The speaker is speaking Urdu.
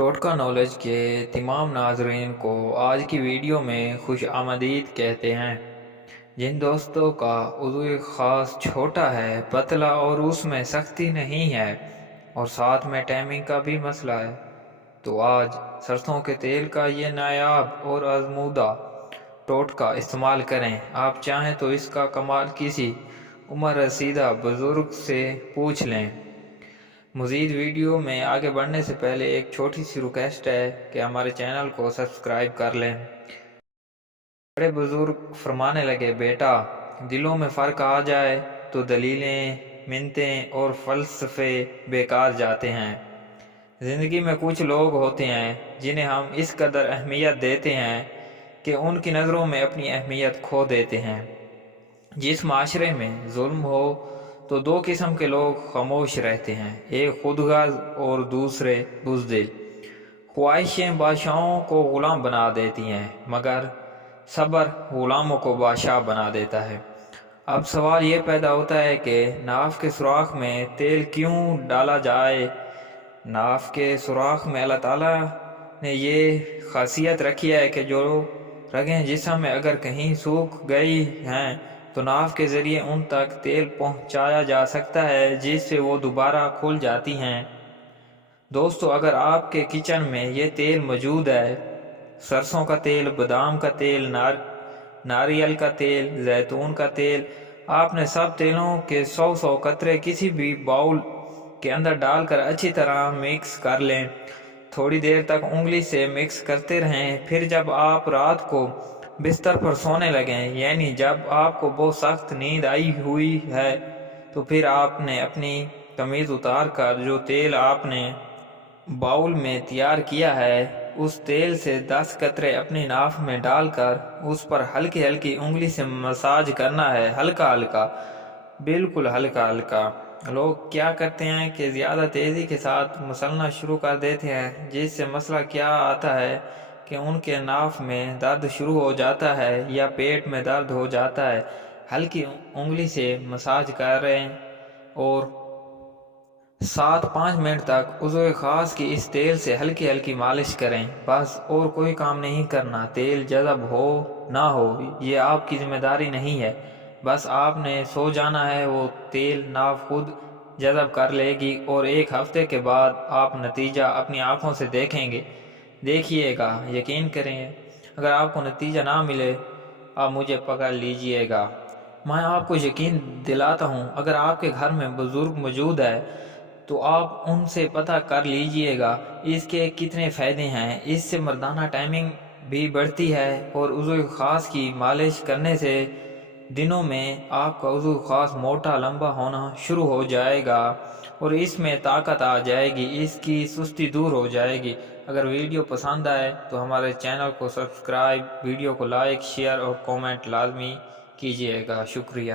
ٹوٹکا نالج کے تمام ناظرین کو آج کی ویڈیو میں خوش آمدید کہتے ہیں۔ جن دوستوں کا عضو خاص چھوٹا ہے، پتلا اور اس میں سختی نہیں ہے اور ساتھ میں ٹائمنگ کا بھی مسئلہ ہے، تو آج سرسوں کے تیل کا یہ نایاب اور آزمودہ ٹوٹکا استعمال کریں۔ آپ چاہیں تو اس کا کمال کسی عمر رسیدہ بزرگ سے پوچھ لیں۔ مزید ویڈیو میں آگے بڑھنے سے پہلے ایک چھوٹی سی ریکویسٹ ہے کہ ہمارے چینل کو سبسکرائب کر لیں۔ بڑے بزرگ فرمانے لگے، بیٹا، دلوں میں فرق آ جائے تو دلیلیں، منتیں اور فلسفے بیکار جاتے ہیں۔ زندگی میں کچھ لوگ ہوتے ہیں جنہیں ہم اس قدر اہمیت دیتے ہیں کہ ان کی نظروں میں اپنی اہمیت کھو دیتے ہیں۔ جس معاشرے میں ظلم ہو تو دو قسم کے لوگ خاموش رہتے ہیں، ایک خود غرض اور دوسرے بزدل۔ خواہشیں بادشاہوں کو غلام بنا دیتی ہیں، مگر صبر غلاموں کو بادشاہ بنا دیتا ہے۔ اب سوال یہ پیدا ہوتا ہے کہ ناف کے سوراخ میں تیل کیوں ڈالا جائے؟ ناف کے سوراخ میں اللہ تعالیٰ نے یہ خاصیت رکھی ہے کہ جو رگیں جسم میں اگر کہیں سوکھ گئی ہیں تو ناف کے ذریعے ان تک تیل پہنچایا جا سکتا ہے، جس سے وہ دوبارہ کھل جاتی ہیں۔ دوستو، اگر آپ کے کچن میں یہ تیل موجود ہے، سرسوں کا تیل، بادام کا تیل، ناریل کا تیل، زیتون کا تیل، آپ نے سب تیلوں کے 100 قطرے کسی بھی باؤل کے اندر ڈال کر اچھی طرح مکس کر لیں۔ تھوڑی دیر تک انگلی سے مکس کرتے رہیں، پھر جب آپ رات کو بستر پر سونے لگیں، یعنی جب آپ کو بہت سخت نیند آئی ہوئی ہے، تو پھر آپ نے اپنی قمیض اتار کر جو تیل آپ نے باؤل میں تیار کیا ہے، اس تیل سے 10 قطرے اپنی ناف میں ڈال کر اس پر ہلکی ہلکی انگلی سے مساج کرنا ہے، ہلکا ہلکا، بالکل ہلکا ہلکا۔ لوگ کیا کرتے ہیں کہ زیادہ تیزی کے ساتھ مسلنا شروع کر دیتے ہیں، جس سے مسئلہ کیا آتا ہے کہ ان کے ناف میں درد شروع ہو جاتا ہے یا پیٹ میں درد ہو جاتا ہے۔ ہلکی انگلی سے مساج کریں اور 7-5 منٹ تک عضو خاص کی اس تیل سے ہلکی ہلکی مالش کریں، بس اور کوئی کام نہیں کرنا۔ تیل جذب ہو نہ ہو یہ آپ کی ذمہ داری نہیں ہے، بس آپ نے سو جانا ہے، وہ تیل ناف خود جذب کر لے گی اور 1 ہفتے کے بعد آپ نتیجہ اپنی آنکھوں سے دیکھیے گا، یقین کریں۔ اگر آپ کو نتیجہ نہ ملے، آپ مجھے پکڑ لیجئے گا، میں آپ کو یقین دلاتا ہوں۔ اگر آپ کے گھر میں بزرگ موجود ہے تو آپ ان سے پتہ کر لیجئے گا اس کے کتنے فائدے ہیں۔ اس سے مردانہ ٹائمنگ بھی بڑھتی ہے اور عضو خاص کی مالش کرنے سے دنوں میں آپ کا عضو خاص موٹا لمبا ہونا شروع ہو جائے گا اور اس میں طاقت آ جائے گی، اس کی سستی دور ہو جائے گی۔ اگر ویڈیو پسند آئے تو ہمارے چینل کو سبسکرائب، ویڈیو کو لائک، شیئر اور کومنٹ لازمی کیجیے گا۔ شکریہ۔